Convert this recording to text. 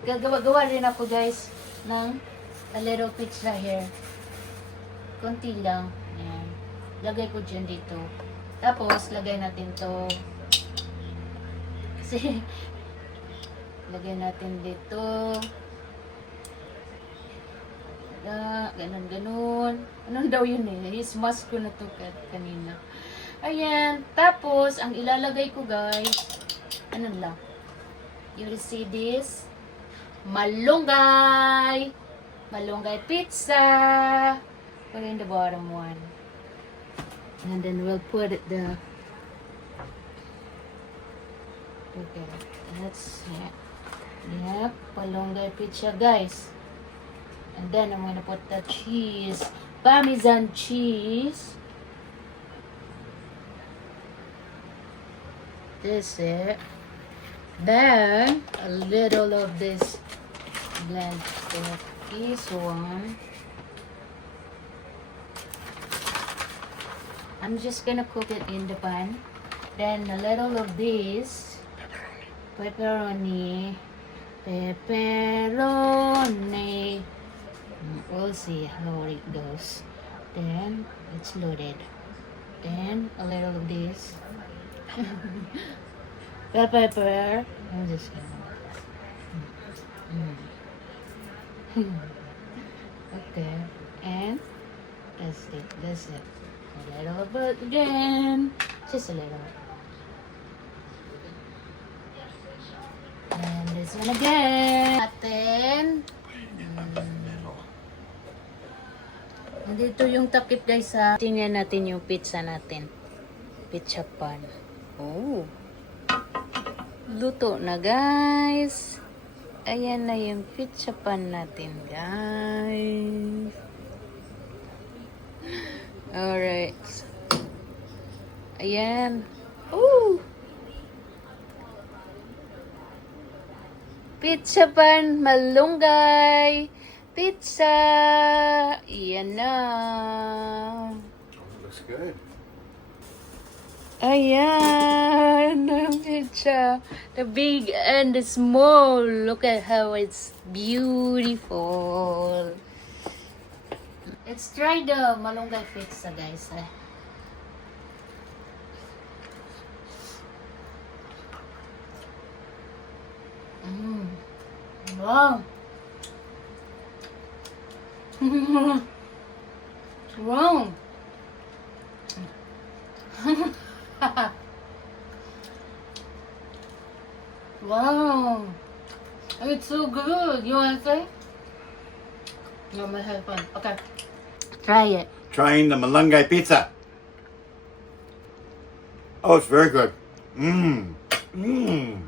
Gagawa-gawa rin ako guys ng a little pizza here. Konti lang. Ayan. Lagay ko dyan dito. Tapos, lagay natin to. Kasi, lagay natin dito. Ganun. Anong daw yun eh? Ismas ko na to kanina. Ayan. Tapos, ang ilalagay ko guys, ano lang. You will see this. Malunggay! Malunggay pizza! Put in the bottom one. And then we'll put it the... Okay. That's it. Yep. Malunggay pizza guys. And then I'm gonna put the cheese. Parmesan cheese. This it. Then a little of this blend of this one. I'm just gonna cook it in the pan. Then a little of this pepperoni. We'll see how it goes. Then it's loaded. Then a little of this. Bell pepper. I'm just gonna. Okay, and that's it. A little bit again, just a little. And this one again. Natin. Nandito yung takip guys ha. Tingnan natin yung pizza natin. Pizza pan. Oh. Luto na guys. Ayan na yung pizza pan natin guys. Alright. Ayan. Ooh. Pizza pan, malunggay. Pizza. Ayan na. Looks good. Ayan, ang pizza. The big and the small. Look at how it's beautiful. Let's try the malunggay pizza, guys. Wow. Wow. Wow, it's so good. You want to try? No, my husband. Okay, try it. Trying the malunggay pizza. Oh, it's very good. Mmm. Mmm.